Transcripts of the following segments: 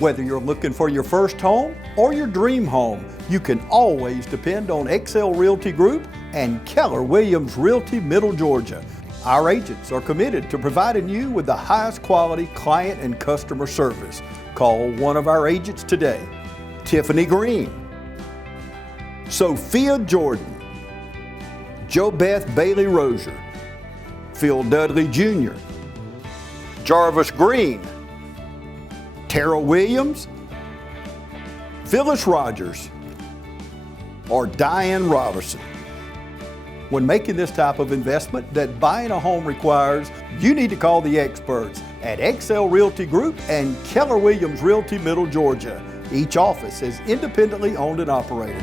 Whether you're looking for your first home or your dream home, you can always depend on XL Realty Group and Keller Williams Realty Middle Georgia. Our agents are committed to providing you with the highest quality client and customer service. Call one of our agents today. Tiffany Green, Sophia Jordan, JoBeth Bailey Rozier, Phil Dudley Jr., Jarvis Green, Tara Williams, Phyllis Rogers, or Diane Robertson. When making this type of investment that buying a home requires, you need to call the experts at XL Realty Group and Keller Williams Realty Middle Georgia. Each office is independently owned and operated.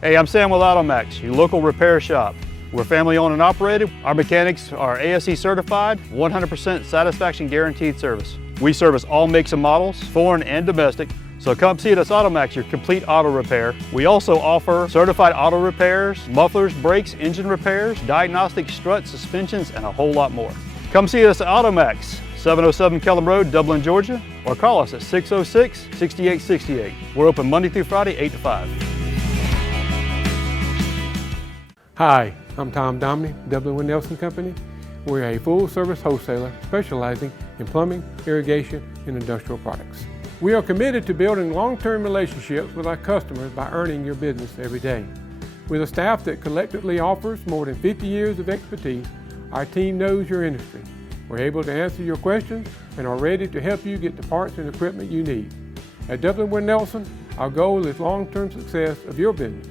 Hey, I'm Sam with AutoMax, your local repair shop. We're family owned and operated. Our mechanics are ASE certified, 100% satisfaction guaranteed service. We service all makes and models, foreign and domestic. So come see us at AutoMax, your complete auto repair. We also offer certified auto repairs, mufflers, brakes, engine repairs, diagnostic struts, suspensions, and a whole lot more. Come see us at AutoMax, 707 Kellum Road, Dublin, Georgia, or call us at 606-6868. We're open Monday through Friday, 8 to 5. Hi, I'm Tom Domney, Dublin with Nelson Company. We're a full-service wholesaler specializing in plumbing, irrigation, and industrial products. We are committed to building long-term relationships with our customers by earning your business every day. With a staff that collectively offers more than 50 years of expertise, our team knows your industry. We're able to answer your questions and are ready to help you get the parts and equipment you need. At Dublin with Nelson, our goal is long-term success of your business.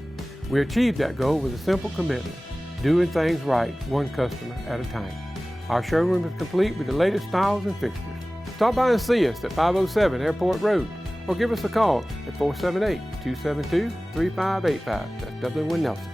We achieve that goal with a simple commitment, doing things right, one customer at a time. Our showroom is complete with the latest styles and fixtures. Stop by and see us at 507 Airport Road or give us a call at 478-272-3585. That's Dublin with Nelson.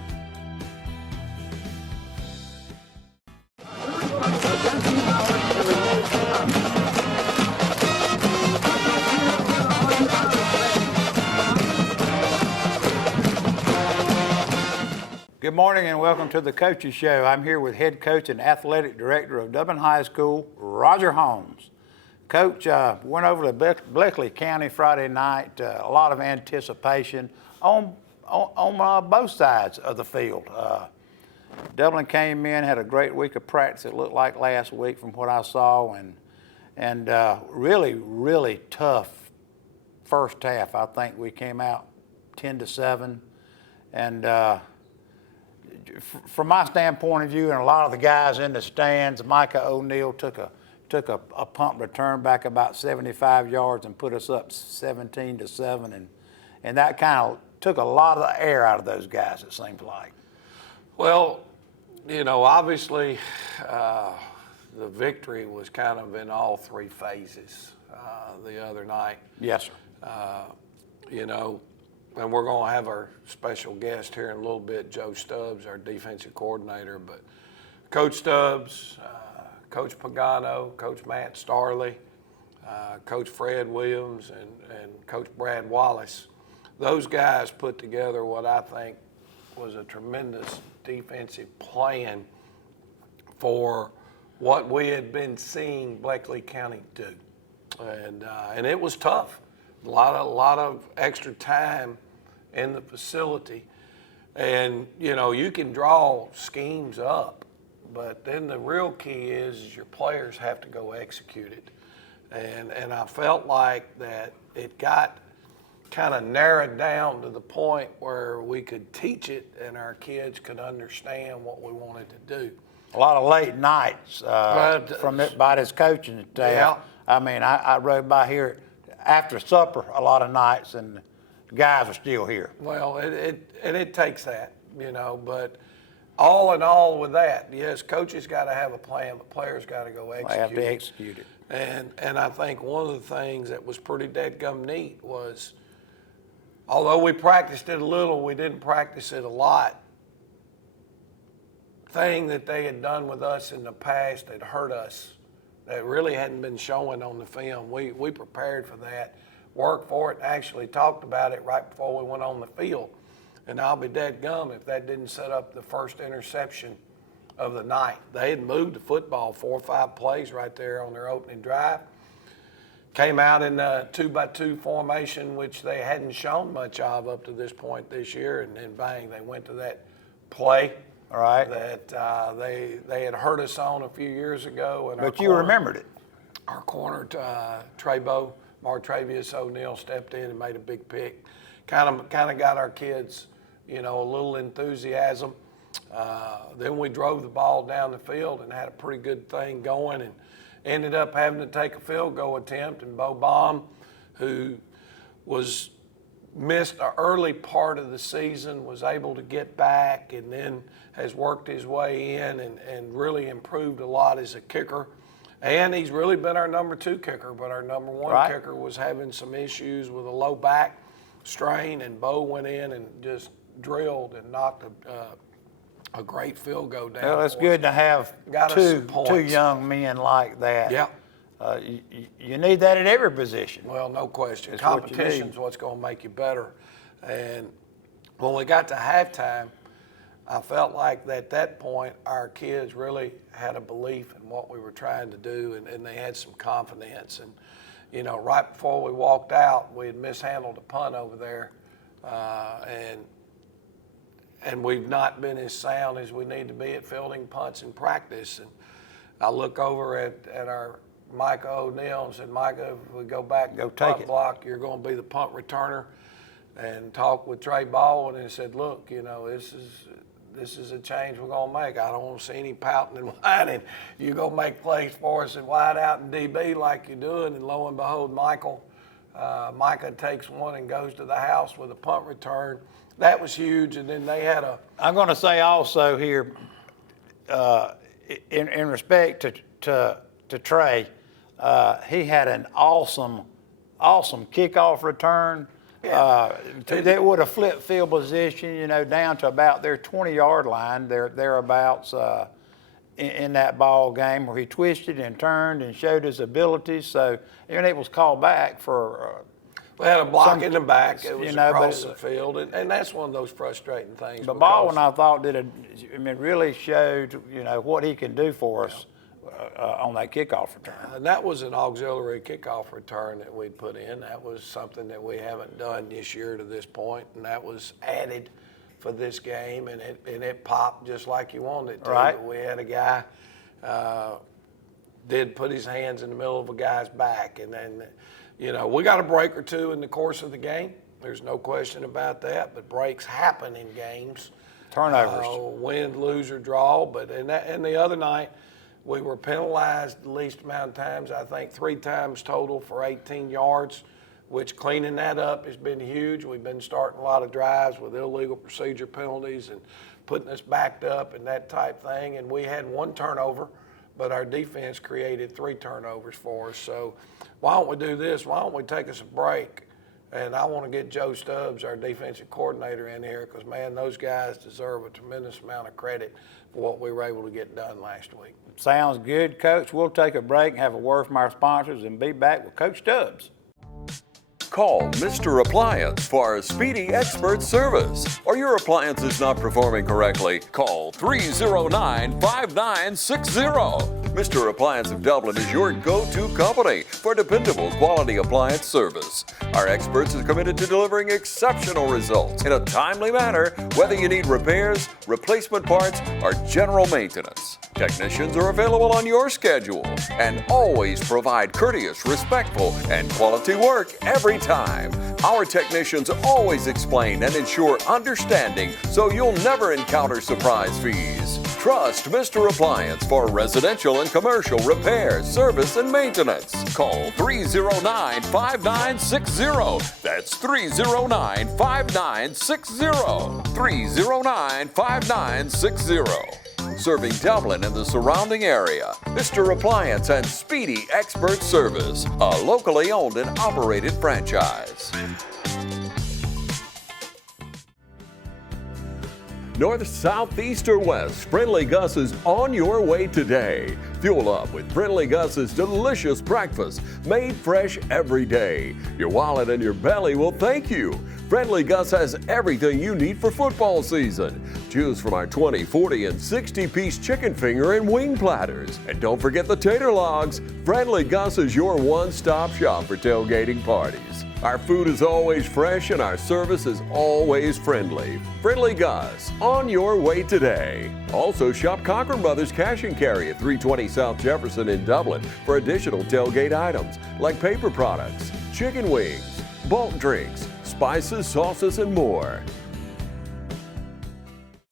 Good morning and welcome to the Coaches Show. I'm here with head coach and athletic director of Dublin High School, Roger Holmes. Coach, went over to Bleckley County Friday night. A lot of anticipation on both sides of the field. Dublin came in, had a great week of practice. It looked like last week from what I saw, and really tough first half. I think we came out 10-7, and from my standpoint of view, and a lot of the guys in the stands, Micah O'Neill took a punt return back about 75 yards and put us up 17-7, and that kind of took a lot of the air out of those guys, it seemed like. Well, you know, obviously the victory was kind of in all three phases the other night. Yes, sir. You know, and we're going to have our special guest here in a little bit, Joe Stubbs, our defensive coordinator. But Coach Stubbs, Coach Pagano, Coach Matt Starley, Coach Fred Williams, and Coach Brad Wallace, those guys put together what I think was a tremendous defensive plan for what we had been seeing Bleckley County do. And it was tough. A lot of extra time in the facility, and you know, you can draw schemes up, but then the real key is your players have to go execute it. And I felt like that it got kind of narrowed down to the point where we could teach it and our kids could understand what we wanted to do. A lot of late nights from by this coaching staff. Yeah. I mean, I rode by here after supper a lot of nights, and the guys are still here. Well, it takes that, you know, but all in all with that, yes, coaches got to have a plan, but players got to go execute. They have to execute it. And I think one of the things that was pretty dadgum neat was, although we practiced it a little, we didn't practice it a lot. Thing that they had done with us in the past that hurt us, that really hadn't been showing on the film. We prepared for that, worked for it, and actually talked about it right before we went on the field. And I'll be dadgum if that didn't set up the first interception of the night. They had moved the football 4 or 5 plays right there on their opening drive. came out in a 2-by-2 formation, which they hadn't shown much of up to this point this year, and then bang, they went to that play All right. that they had hurt us on a few years ago. And But you remembered it. Our corner, Trebo, Martravius O'Neal stepped in and made a big pick. Kind of got our kids, a little enthusiasm. Then we drove the ball down the field and had a pretty good thing going, and ended up having to take a field goal attempt. And Bo Baum, who was missed the early part of the season, was able to get back and then has worked his way in and really improved a lot as a kicker. And he's really been our number 2 kicker, but our number 1 kicker was having some issues with a low back strain, and Bo went in and just drilled and knocked a great field goal down. Well, it's good to have Got us some points. two young men like that. Yeah. You need that at every position. Well, no question. It's what you Competition is need. what's going to make you better. And when we got to halftime, I felt like at that point our kids really had a belief in what we were trying to do, and they had some confidence. And, right before we walked out, we had mishandled a punt over there, and we've not been as sound as we need to be at fielding punts in practice. And I look over at our Micah O'Neal and said, Micah, if we go back to the take punt it. block, you're going to be the punt returner. And talked with Trey Baldwin and said, look, this is a change we're going to make. I don't want to see any pouting and whining. You're going to make plays for us and wide out in DB like you're doing. And lo and behold, Micah takes one and goes to the house with a punt return. That was huge. And then they had I'm going to say also here, in respect to Trey, he had an awesome kickoff return. That would have flipped field position, down to about their 20-yard line, thereabouts in that ball game, where he twisted and turned and showed his abilities. So, and it was called back for. we had a block in the back. It was across but the field, and that's one of those frustrating things. But Baldwin, I thought, really showed what he can do for us on that kickoff return. And that was an auxiliary kickoff return that we put in. That was something that we haven't done this year to this point, and that was added for this game, and it popped just like you wanted it to. Right. But we had a guy did put his hands in the middle of a guy's back, and then we got a break or two in the course of the game. There's no question about that. But breaks happen in games. Turnovers. Win, lose, or draw. But and the other night, we were penalized the least amount of times, I think 3 times total for 18 yards, which cleaning that up has been huge. We've been starting a lot of drives with illegal procedure penalties and putting us backed up and that type thing. And we had 1 turnover, but our defense created 3 turnovers for us. So why don't we do this? Why don't we take us a break? And I want to get Joe Stubbs, our defensive coordinator, in here because, man, those guys deserve a tremendous amount of credit for what we were able to get done last week. Sounds good, Coach. We'll take a break and have a word from our sponsors and be back with Coach Stubbs. Call Mr. Appliance for our speedy expert service. Or your appliance is not performing correctly, call 309-5960. Mr. Appliance of Dublin is your go-to company for dependable quality appliance service. Our experts are committed to delivering exceptional results in a timely manner, whether you need repairs, replacement parts, or general maintenance. Technicians are available on your schedule and always provide courteous, respectful, and quality work every time. Our technicians always explain and ensure understanding so you'll never encounter surprise fees. Trust Mr. Appliance for residential and commercial repair, service, and maintenance. Call 309-5960. That's 309-5960. 309-5960. Serving Dublin and the surrounding area. Mr. Appliance and Speedy Expert Service, a locally owned and operated franchise. North, south, east, or west, Friendly Gus is on your way today. Fuel up with Friendly Gus's delicious breakfast, made fresh every day. Your wallet and your belly will thank you. Friendly Gus has everything you need for football season. Choose from our 20, 40, and 60-piece chicken finger and wing platters. And don't forget the tater logs. Friendly Gus is your one-stop shop for tailgating parties. Our food is always fresh and our service is always friendly. Friendly Gus, on your way today. Also shop Cochran Brothers Cash and Carry at 320 South Jefferson in Dublin for additional tailgate items like paper products, chicken wings, bulk drinks, spices, sauces, and more.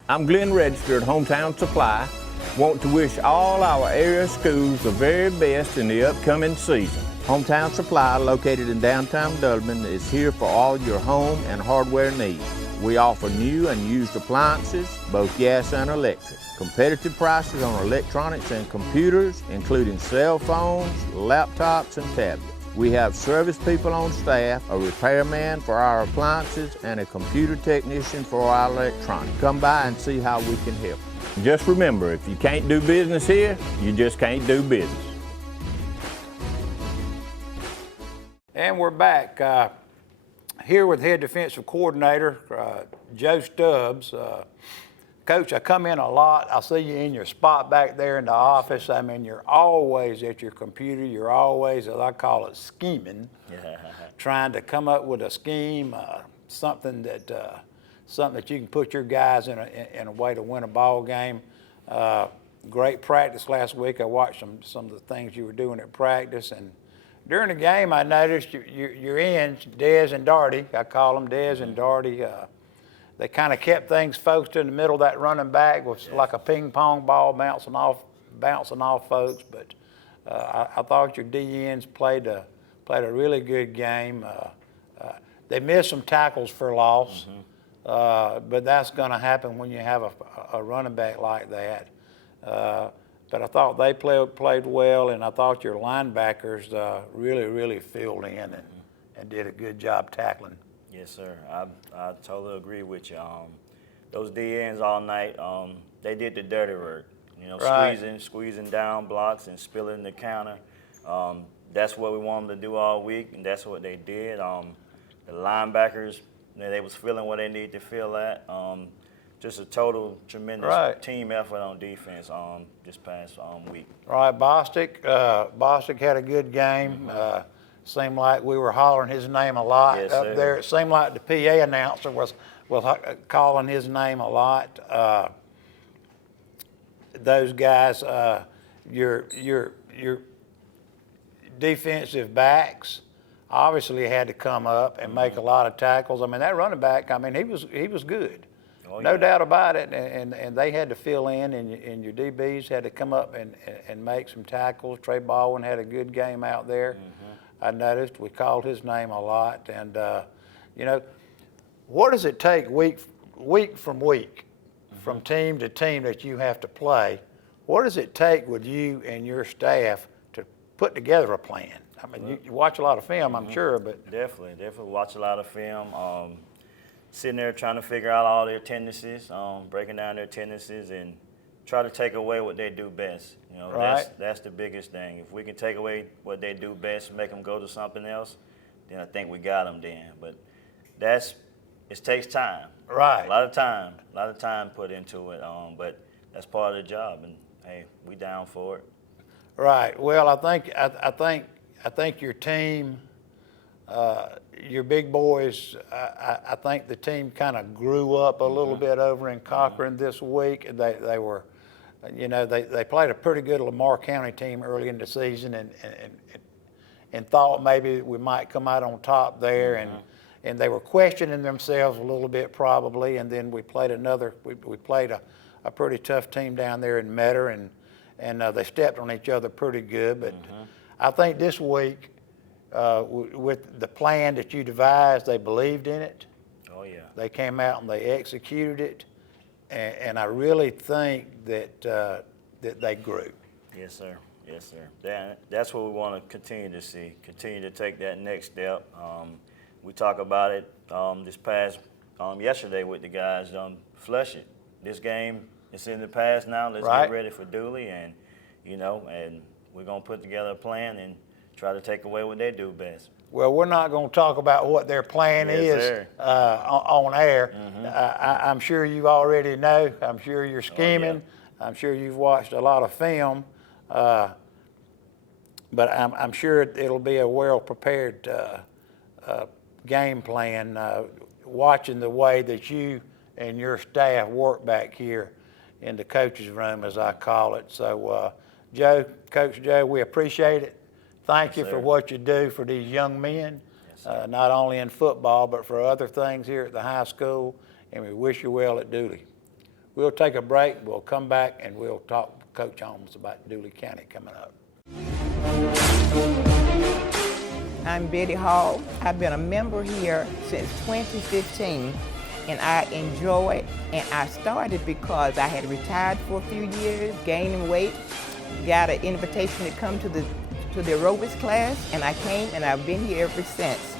I'm Glenn Register at Hometown Supply. Want to wish all our area schools the very best in the upcoming season. Hometown Supply, located in downtown Dublin, is here for all your home and hardware needs. We offer new and used appliances, both gas and electric. Competitive prices on electronics and computers, including cell phones, laptops, and tablets. We have service people on staff, a repairman for our appliances, and a computer technician for our electronics. Come by and see how we can help. Just remember, if you can't do business here, you just can't do business. And we're back here with head defensive coordinator Joe Stubbs. Coach, I come in a lot. I see you in your spot back there in the office. I mean, you're always at your computer. You're always, as I call it, scheming, trying to come up with a scheme, something that you can put your guys in a way to win a ball game. Great practice last week. I watched some of the things you were doing at practice, and during the game, I noticed your ends, Dez and Darty. I call them Dez and Darty. They kind of kept things focused in the middle of that running back, was like a ping pong ball bouncing off folks. But I thought your DNs played a really good game. They missed some tackles for loss, but that's going to happen when you have a running back like that. But I thought they played well, and I thought your linebackers really filled in and did a good job tackling. Yes, sir. I totally agree with you. Those DNs all night, they did the dirty work. You know, Right. squeezing down blocks and spilling the counter. That's what we wanted them to do all week, and that's what they did. The linebackers, they was feeling what they needed to feel at. Just a total tremendous Right. team effort on defense this past week. Right, Bostic had a good game. Seemed like we were hollering his name a lot Yes, up sir. there. It seemed like the PA announcer was calling his name a lot. Those guys, your defensive backs obviously had to come up and make a lot of tackles. I mean, that running back, I mean, he was good. Oh, No yeah. doubt about it, and they had to fill in, and your DBs had to come up and make some tackles. Trey Baldwin had a good game out there. I noticed we called his name a lot, and you know, what does it take week from week, from team to team that you have to play? What does it take with you and your staff to put together a plan? I mean, you watch a lot of film, I'm sure, but Definitely watch a lot of film. Sitting there trying to figure out all their tendencies, breaking down their tendencies, and try to take away what they do best. You know, Right. that's the biggest thing. If we can take away what they do best and make them go to something else, then I think we got them then. But it takes time. Right. A lot of time put into it. But that's part of the job, and hey, we down for it. right. Well, I think your team, your big boys, I think the team kind of grew up a little bit over in Cochran this week. They were, you know, they played a pretty good Lamar County team early in the season, and thought maybe we might come out on top there, and they were questioning themselves a little bit probably, and then we played we played a pretty tough team down there in Metter, and they stepped on each other pretty good. But I think this week, with the plan that you devised, they believed in it. Oh yeah. They came out and they executed it, and I really think that that they grew. Yes, sir. Yes, sir. That's what we want to continue to see. Continue to take that next step. We talk about it this past yesterday with the guys. Flush it. This game is in the past now. Let's Right. get ready for Dooley, and you know, and we're going to put together a plan and try to take away what they do best. Well, we're not going to talk about what their plan Yes, is sir. on air. I'm sure you already know. I'm sure you're scheming. I'm sure you've watched a lot of film. But I'm sure it'll be a well-prepared game plan, watching the way that you and your staff work back here in the coach's room, as I call it. So, Joe, Coach Joe, we appreciate it. Thank you for what you do for these young men, not only in football, but for other things here at the high school, and we wish you well at Dooley. We'll take a break. We'll come back, and we'll talk to Coach Holmes about Dooley County coming up. I'm Betty Hall. I've been a member here since 2015, and I enjoy it. And I started because I had retired for a few years, gaining weight, got an invitation to come to the aerobics class, and I came, and I've been here ever since.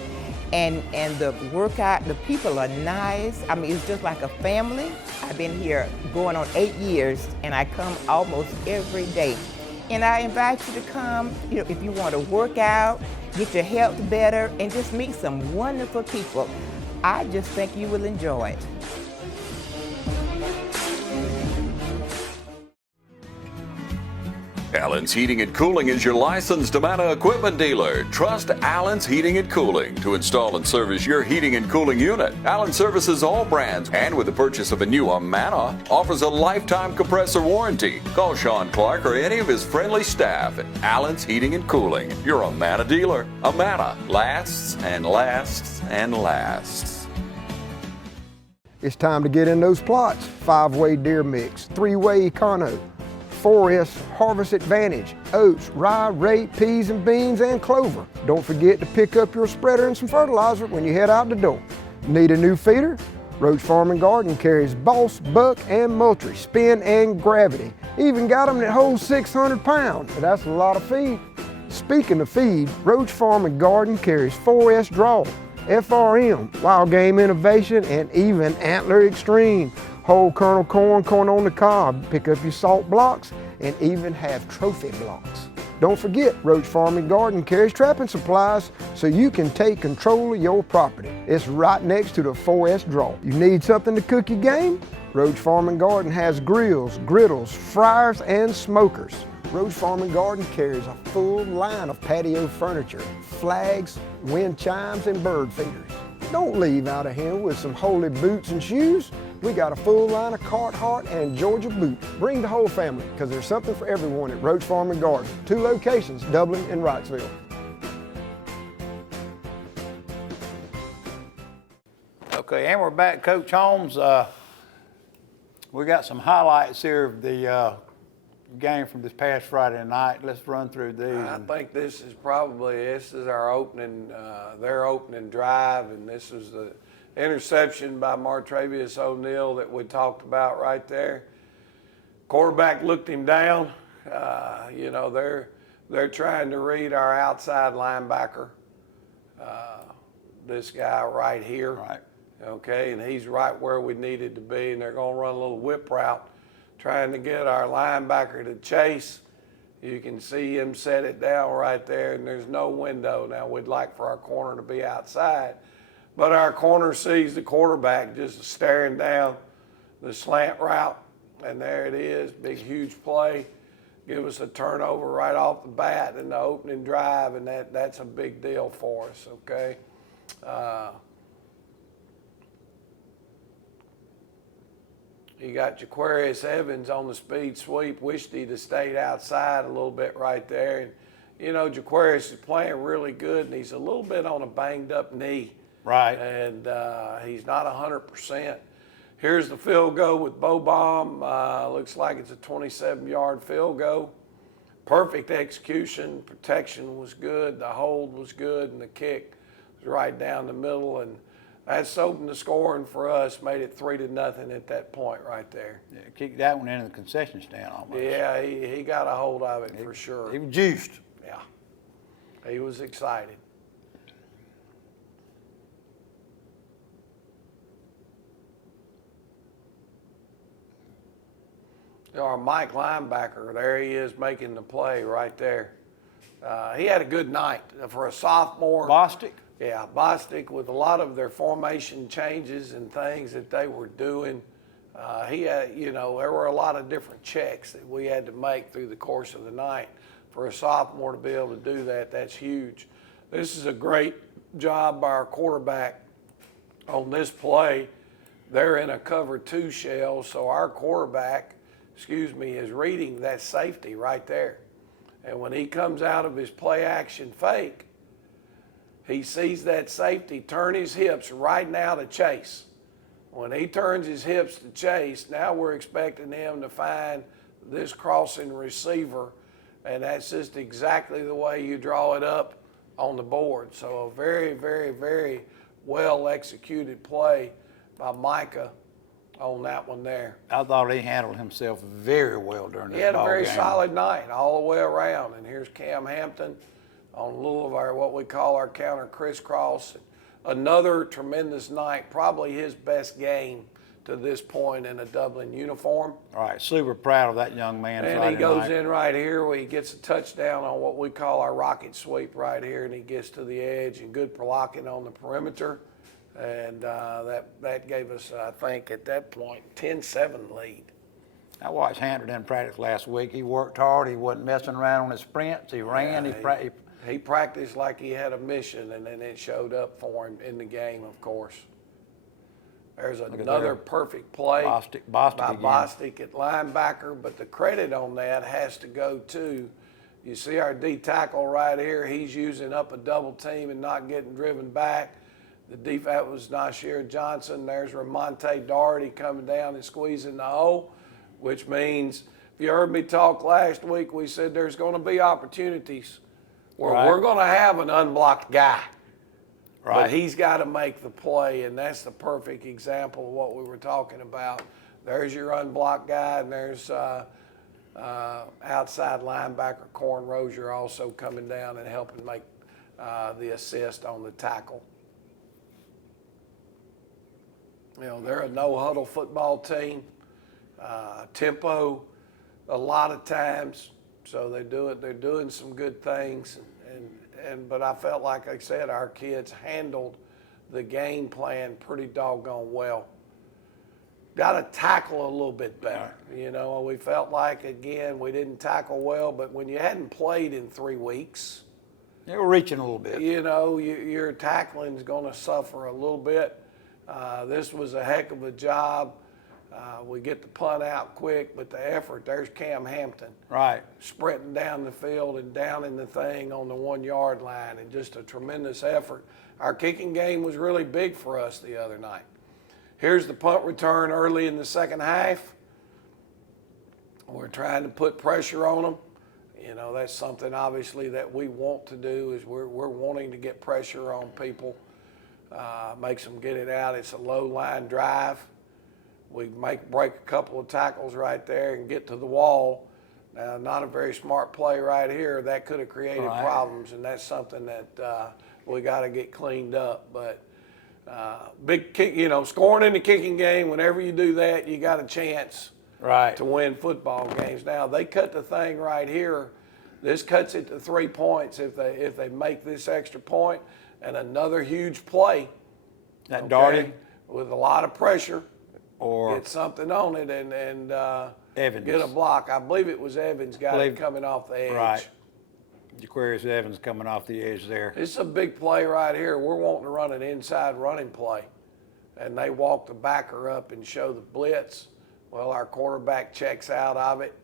And the workout, the people are nice. I mean, it's just like a family. I've been here going on 8 years, and I come almost every day. And I invite you to come, you know, if you want to work out, get your health better, and just meet some wonderful people. I just think you will enjoy it. Allen's Heating and Cooling is your licensed Amana equipment dealer. Trust Allen's Heating and Cooling to install and service your heating and cooling unit. Allen services all brands, and with the purchase of a new Amana, offers a lifetime compressor warranty. Call Sean Clark or any of his friendly staff at Allen's Heating and Cooling, your Amana dealer. Amana lasts and lasts and lasts. It's time to get in those plots. 5-way deer mix, 3-way econo, 4S Harvest Advantage, oats, rye, rape, peas and beans, and clover. Don't forget to pick up your spreader and some fertilizer when you head out the door. Need a new feeder? Roach Farm and Garden carries Boss, Buck, and Moultrie, Spin, and Gravity. Even got them that hold 600 pounds. That's a lot of feed. Speaking of feed, Roach Farm and Garden carries 4S Draw, FRM, Wild Game Innovation, and even Antler Extreme. Whole kernel corn, corn on the cob, pick up your salt blocks, and even have trophy blocks. Don't forget, Roach Farm and Garden carries trapping supplies so you can take control of your property. It's right next to the 4S Draw. You need something to cook your game? Roach Farm and Garden has grills, griddles, fryers, and smokers. Roach Farm and Garden carries a full line of patio furniture, flags, wind chimes, and bird feeders. Don't leave out of here with some holy boots and shoes. We got a full line of Carhartt and Georgia boots. Bring the whole family, because there's something for everyone at Roach Farm and Garden. 2 locations, Dublin and Wrightsville. Okay, and we're back, Coach Holmes. We got some highlights here of the game from this past Friday night. Let's run through these. I think this is our opening, their opening drive, and this is the interception by Martravius O'Neal that we talked about right there. Quarterback looked him down. You know, they're trying to read our outside linebacker, this guy right here. Right. Okay, and he's right where we needed to be, and they're going to run a little whip route trying to get our linebacker to chase. You can see him set it down right there, and there's no window. Now, we'd like for our corner to be outside, but our corner sees the quarterback just staring down the slant route, and there it is, big, huge play. Give us a turnover right off the bat in the opening drive, and that's a big deal for us, okay? You got Jaquarius Evans on the speed sweep. Wished he'd have stayed outside a little bit right there. And, you know, Jaquarius is playing really good, and he's a little bit on a banged-up knee. Right. And he's not 100%. Here's the field goal with Bobaum. Looks like it's a 27-yard field goal. Perfect execution. Protection was good. The hold was good, and the kick was right down the middle. And that's opened the scoring for us, made it 3-0 at that point right there. Yeah, kicked that one into the concession stand almost. Yeah, he got a hold of it for sure. He was juiced. Yeah, he was excited. Our Mike linebacker, there he is making the play right there. He had a good night for a sophomore. Bostic? Yeah, Bostic, with a lot of their formation changes and things that they were doing. He had, there were a lot of different checks that we had to make through the course of the night. For a sophomore to be able to do that, that's huge. This is a great job by our quarterback on this play. They're in a cover 2 shell, so our quarterback, is reading that safety right there. And when he comes out of his play action fake, he sees that safety turn his hips right now to chase. When he turns his hips to chase, now we're expecting him to find this crossing receiver, and that's just exactly the way you draw it up on the board. So a very, very, very well executed play by Micah on that one there. I thought he handled himself very well during this He had a ball very game. solid night all the way around. And here's Cam Hampton on a little of our, what we call our counter crisscross. Another tremendous night, probably his best game to this point in a Dublin uniform. All right, super proud of that young man. And Friday he goes night. in right here where he gets a touchdown on what we call our rocket sweep right here, and he gets to the edge and good blocking on the perimeter. And that gave us, I think, at that point, 10-7 lead. I watched Hampton in practice last week. He worked hard. He wasn't messing around on his sprints. He ran. He practiced like he had a mission, and then it showed up for him in the game, of course. There's another perfect play Bostic by again. Bostic at linebacker, but the credit on that has to go to, you see our D tackle right here. He's using up a double team and not getting driven back. The defense was Nasir Johnson. There's Ramonte Doherty coming down and squeezing the hole, which means, if you heard me talk last week, we said there's going to be opportunities where we're going to have an unblocked guy. Right. But he's got to make the play, and that's the perfect example of what we were talking about. There's your unblocked guy, and there's outside linebacker Corn Rozier also coming down and helping make the assist on the tackle. They're a no-huddle football team. Tempo a lot of times, so they're doing some good things. But I felt like I said, our kids handled the game plan pretty doggone well. Got to tackle a little bit better. We felt like, again, we didn't tackle well, but when you hadn't played in 3 weeks, They were reaching a little bit. Your tackling's going to suffer a little bit. This was a heck of a job. We get the punt out quick, but the effort, there's Cam Hampton. Right. Sprinting down the field and down in the thing on the 1 yard line, and just a tremendous effort. Our kicking game was really big for us the other night. Here's the punt return early in the second half. We're trying to put pressure on them. That's something obviously that we want to do, is we're wanting to get pressure on people, makes them get it out. It's a low line drive. We break a couple of tackles right there and get to the wall. Now, not a very smart play right here. That could have created problems, and that's something that we got to get cleaned up. But big kick, scoring in the kicking game, whenever you do that, you got a chance to win football games. Now, they cut the thing right here. This cuts it to 3 points if they make this extra point, and another huge play. That Doherty? With a lot of pressure. Or get something on it and Evans. Get a block. I believe it was Evans got it coming off the edge. Right. Jaquarius Evans coming off the edge there. It's a big play right here. We're wanting to run an inside running play. And they walk the backer up and show the blitz. Well, our quarterback checks out of it,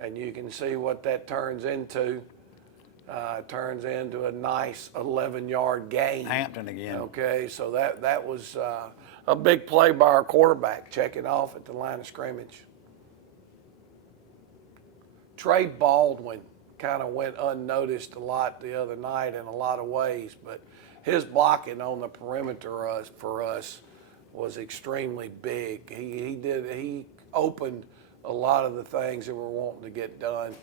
and you can see what that turns into. It turns into a nice 11-yard gain. Hampton again. Okay, so that was a big play by our quarterback, checking off at the line of scrimmage. Trey Baldwin kind of went unnoticed a lot the other night in a lot of ways, but his blocking on the perimeter for us was extremely big. He opened a lot of the things that we're wanting to get done.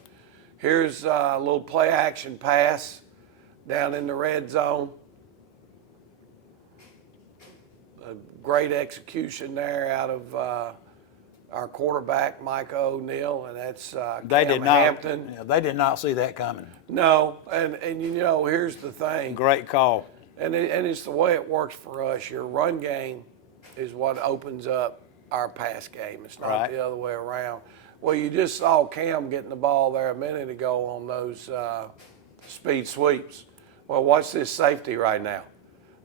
Here's a little play action pass down in the red zone. A great execution there out of our quarterback, Micah O'Neal, and that's They Cam did not. Hampton. Yeah, they did not see that coming. No, and you know, here's the thing. Great call. And it's the way it works for us. Your run game is what opens up our pass game. It's not Right. the other way around. Well, you just saw Cam getting the ball there a minute ago on those speed sweeps. Well, watch this safety right now.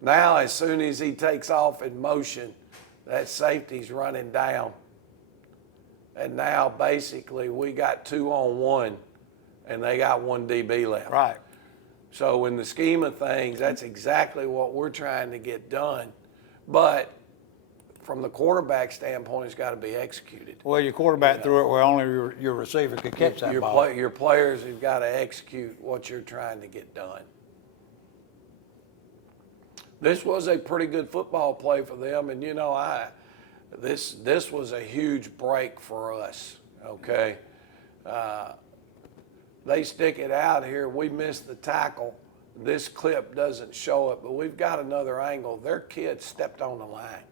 Now, as soon as he takes off in motion, that safety's running down. And now, basically, we got 2-on-1, and they got 1 DB left. Right. So in the scheme of things, that's exactly what we're trying to get done. But from the quarterback standpoint, it's got to be executed. Well, your quarterback threw it where only your receiver could catch that ball. Your players have got to execute what you're trying to get done. This was a pretty good football play for them, and you know, this was a huge break for us. Okay, they stick it out here. We missed the tackle. This clip doesn't show it, but we've got another angle. Their kid stepped on the line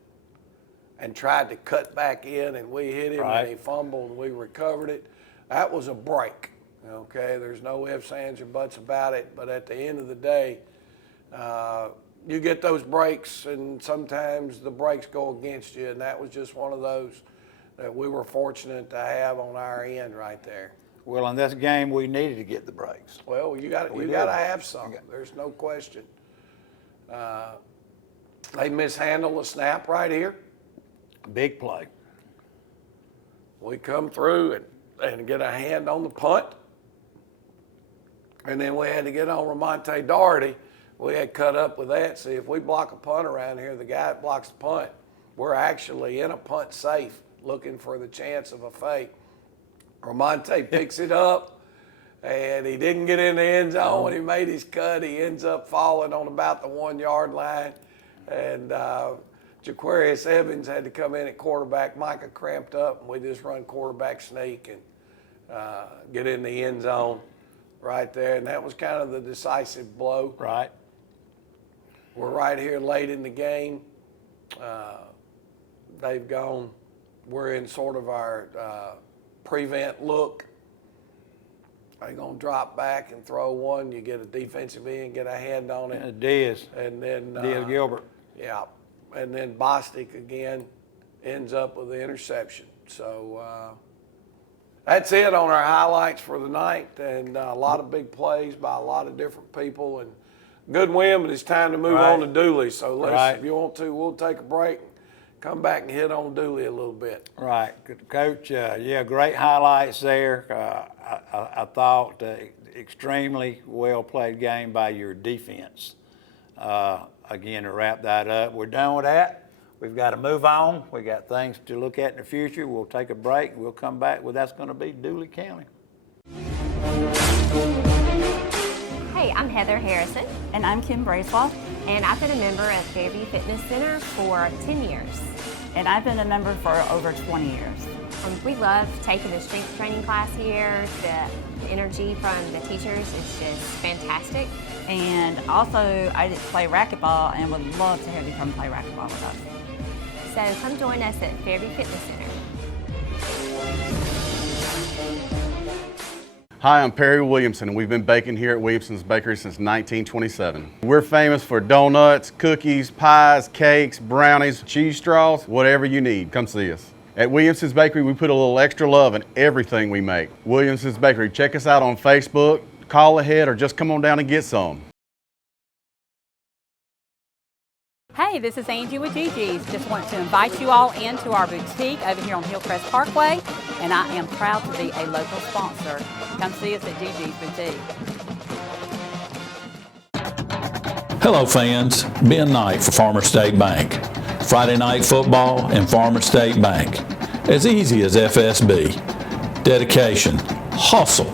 and tried to cut back in, and we hit him, Right. and he fumbled, and we recovered it. That was a break. Okay, there's no ifs, ands, or buts about it. But at the end of the day, you get those breaks, and sometimes the breaks go against you, and that was just one of those that we were fortunate to have on our end right there. Well, in this game, we needed to get the breaks. Well, you got We did. to have some. There's no question. They mishandled a snap right here. Big play. We come through and get a hand on the punt, and then we had to get on Ramonte Doherty. We had cut up with that. See, if we block a punt around here, the guy that blocks the punt, we're actually in a punt safe looking for the chance of a fake. Ramonte picks it up, and he didn't get in the end zone. When he made his cut, he ends up falling on about the 1 yard line. And Jaquarius Evans had to come in at quarterback. Micah cramped up, and we just run quarterback sneak and get in the end zone right there. And that was kind of the decisive blow. Right. We're right here late in the game. They've gone. We're in sort of our prevent look. They're going to drop back and throw one. You get a defensive end, get a hand on it. Diaz. And then Gilbert. Yeah. And then Bostic again ends up with the interception. So that's it on our highlights for the night. And a lot of big plays by a lot of different people. And good win, but it's time to move on to Dooley. So let's, if you want to, we'll take a break. Come back and hit on Dooley a little bit. Right, good Coach. Yeah, great highlights there. I thought extremely well played game by your defense. Again, to wrap that up, we're done with that. We've got to move on. We got things to look at in the future. We'll take a break. We'll come back. Well, that's going to be Dooley County. Hey, I'm Heather Harrison. And I'm Kim Bracewell. And I've been a member at Fairview Fitness Center for 10 years. And I've been a member for over 20 years. We love taking the strength training class here. The energy from the teachers is just fantastic. And also, I play racquetball and would love to have you come play racquetball with us. So come join us at Fairview Fitness Center. Hi, I'm Perry Williamson, and we've been baking here at Williamson's Bakery since 1927. We're famous for donuts, cookies, pies, cakes, brownies, cheese straws, whatever you need, come see us. At Williamson's Bakery, we put a little extra love in everything we make. Williamson's Bakery, check us out on Facebook, call ahead, or just come on down and get some. Hey, this is Angie with Gigi's. Just want to invite you all into our boutique over here on Hillcrest Parkway, and I am proud to be a local sponsor. Come see us at Gigi's Boutique. Hello fans, Ben Knight for Farmer State Bank. Friday night football and Farmer State Bank. As easy as FSB. Dedication, hustle,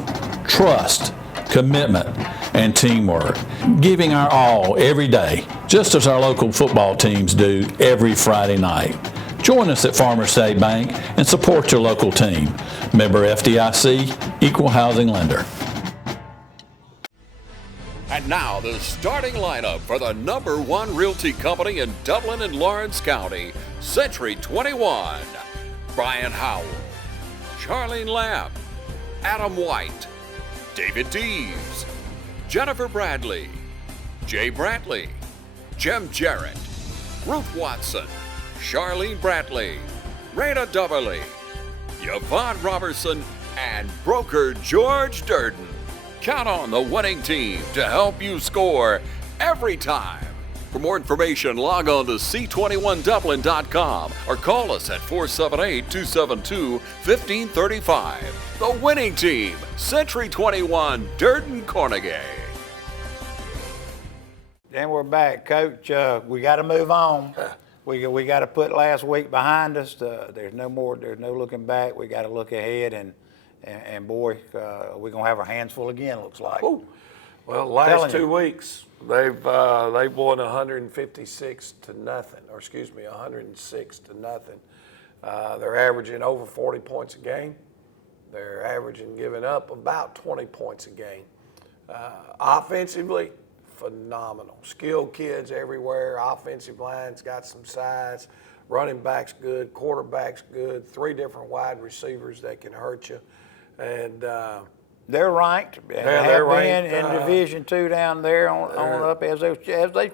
trust, commitment, and teamwork. Giving our all every day, just as our local football teams do every Friday night. Join us at Farmer State Bank and support your local team. Member FDIC, Equal Housing Lender. And now the starting lineup for the #1 realty company in Dublin and Lawrence County, Century 21. Brian Howell, Charlene Lamb, Adam White, David Deves, Jennifer Bradley, Jay Brantley, Jim Jarrett, Ruth Watson, Charlene Brantley, Raina Dubberly, Yvonne Robertson, and broker George Durden. Count on the winning team to help you score every time. For more information, log on to c21dublin.com or call us at 478-272-1535. The winning team, Century 21, Durden Cornegay. And we're back, Coach. We got to move on. We got to put last week behind us. There's no looking back. We got to look ahead, and boy, we're gonna have our hands full again. Looks like. Ooh. Well, last 2 weeks they've won 156 to nothing, or excuse me, 106 to nothing. They're averaging over 40 points a game. They're averaging giving up about 20 points a game. Offensively, phenomenal. Skilled kids everywhere. Offensive line's got some size. Running back's good. Quarterback's good. 3 different wide receivers that can hurt you. And they're ranked. they're ranked in Division II down there on up as they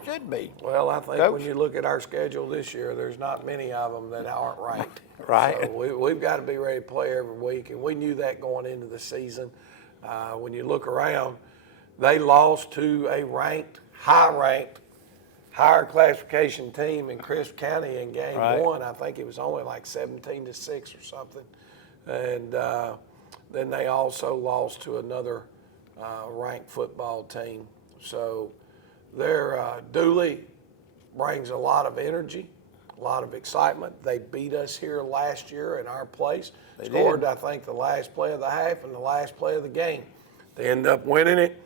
should be. Well, I think Coach? when you look at our schedule this year, there's not many of them that aren't ranked. Right. So we've got to be ready to play every week, and we knew that going into the season. When you look around, they lost to a high-ranked, higher classification team in Crisp County in game 1. I think it was only like 17-6 or something. And then they also lost to another ranked football team. So Dooley brings a lot of energy, a lot of excitement. They beat us here last year in our place. They scored, I think, the last play of the half and the last play of the game. They end up winning it,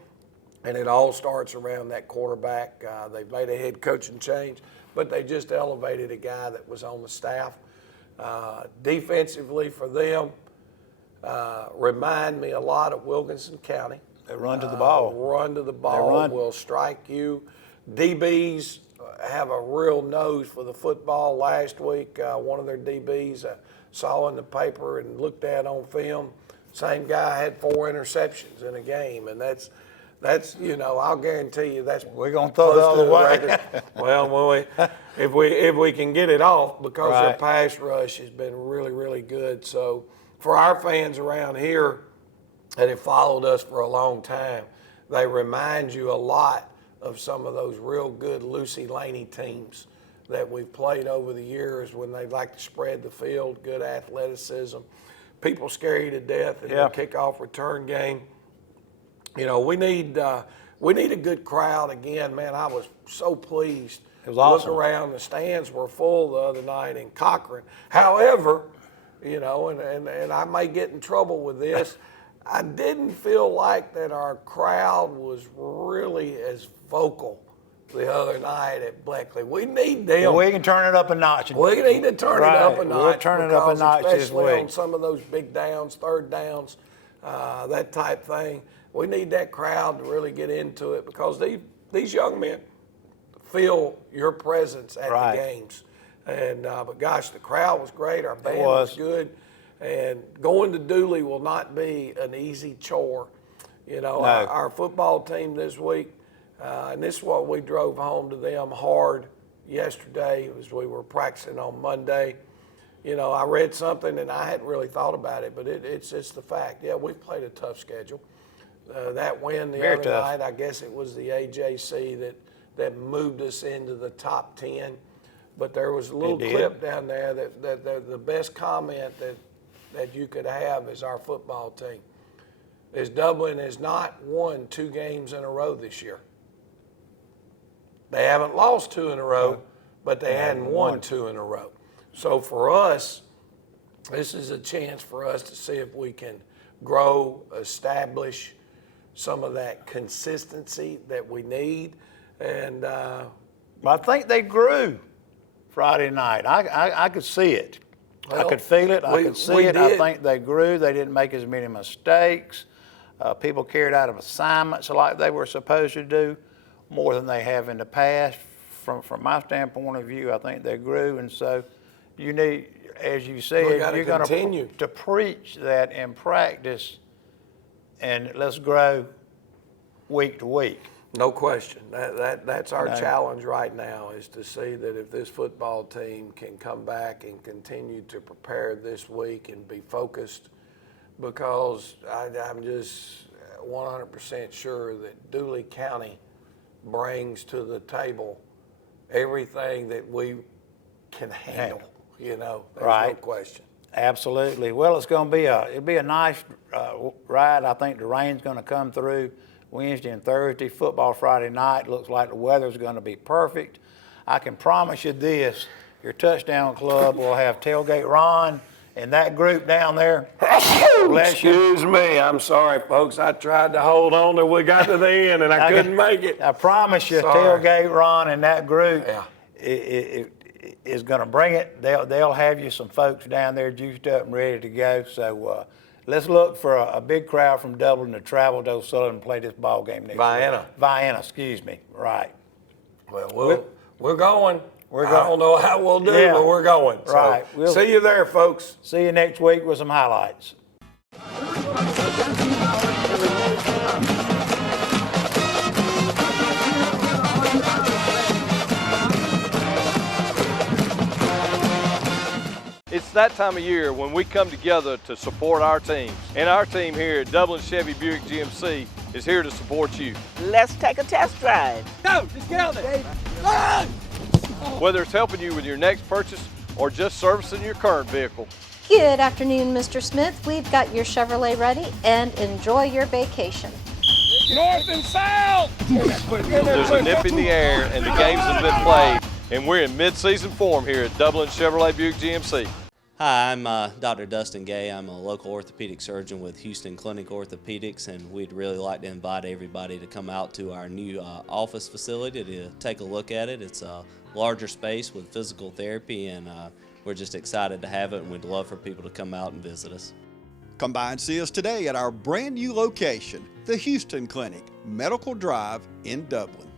and it all starts around that quarterback. They've made a head coaching change, but they just elevated a guy that was on the staff. Defensively for them, remind me a lot of Wilkinson County. They run to the ball. Run to the ball, will strike you. DBs have a real nose for the football. Last week, one of their DBs saw in the paper and looked at on film. Same guy had 4 interceptions in a game, and that's I'll guarantee you that's we're gonna throw the other way. Well, if we can get it off, because their pass rush has been really, really good. So for our fans around here that have followed us for a long time, they remind you a lot of some of those real good Lucy Laney teams that we've played over the years when they like to spread the field, good athleticism. People scare you to death in the kickoff return game. You know, we need a good crowd again, man. I was so pleased. It was awesome. Look around, the stands were full the other night in Cochran. However, you know, and I may get in trouble with this, I didn't feel like that our crowd was really as vocal the other night at Bleckley. We need them. Well, we can turn it up a notch. We need to turn it up a notch. We'll turn it up a notch this especially week. on some of those big downs, third downs, that type thing. We need that crowd to really get into it, because these young men feel your presence at the games. And but gosh, the crowd was great. Our band was good. And going to Dooley will not be an easy chore. You know, our football team this week, and this is what we drove home to them hard yesterday as we were practicing on Monday. You know, I read something and I hadn't really thought about it, but it's the fact. Yeah, we've played a tough schedule. That win the other night, I guess it was the AJC that moved us into the top 10. But there was a little clip down there that the best comment that you could have is our football team. Is Dublin has not won 2 games in a row this year. They haven't lost 2 in a row, but they hadn't won 2 in a row. So for us, this is a chance for us to see if we can grow, establish some of that consistency that we need. And I think they grew Friday night. I could see it. Well, I could feel it. I could see it. I think they grew. They didn't make as many mistakes. People carried out of assignments like they were supposed to do more than they have in the past. From my standpoint of view, I think they grew. And so you need, as you said, We gotta you're going continue to preach that in practice, and let's grow week to week. No question. That's our challenge right now, is to see that if this football team can come back and continue to prepare this week and be focused, because I'm just 100% sure that Dooley County brings to the table everything that we can handle, you know, there's no question. Absolutely. Well, it'll be a nice ride. I think the rain's going to come through Wednesday and Thursday. Football Friday night. Looks like the weather's going to be perfect. I can promise you this: your touchdown club will have Tailgate Ron and that group down there. Excuse me, I'm sorry, folks. I tried to hold on till we got to the end, and I couldn't make it. I promise you, Sorry. Tailgate Ron and that group is going to bring it. They'll have you some folks down there juiced up and ready to go. So let's look for a big crowd from Dublin to travel to Sullivan and play this ball game next week. Vienna, excuse me. Right. Well, we're going. I don't know how we'll do, but we're going. So Right. See you there, folks. See you next week with some highlights. It's that time of year when we come together to support our teams. And our team here at Dublin Chevy Buick GMC is here to support you. Let's take a test drive. Go, just get out there. Whether it's helping you with your next purchase or just servicing your current vehicle. Good afternoon, Mr. Smith. We've got your Chevrolet ready, and enjoy your vacation. North and south! There's a nip in the air and the games have been played, and we're in mid-season form here at Dublin Chevrolet Buick GMC. Hi, I'm Dr. Dustin Gay. I'm a local orthopedic surgeon with Houston Clinic Orthopedics, and we'd really like to invite everybody to come out to our new office facility to take a look at it. It's a larger space with physical therapy, and we're just excited to have it, and we'd love for people to come out and visit us. Come by and see us today at our brand new location, the Houston Clinic, Medical Drive in Dublin.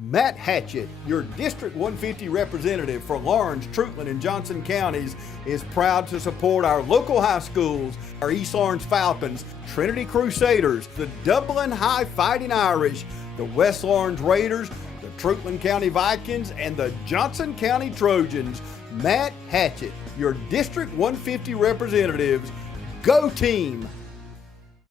Matt Hatchett, your District 150 representative for Lawrence, Truitland, and Johnson counties, is proud to support our local high schools, our East Lawrence Falcons, Trinity Crusaders, the Dublin High Fighting Irish, the West Lawrence Raiders, the Truitland County Vikings, and the Johnson County Trojans. Matt Hatchett, your District 150 representatives. Go team!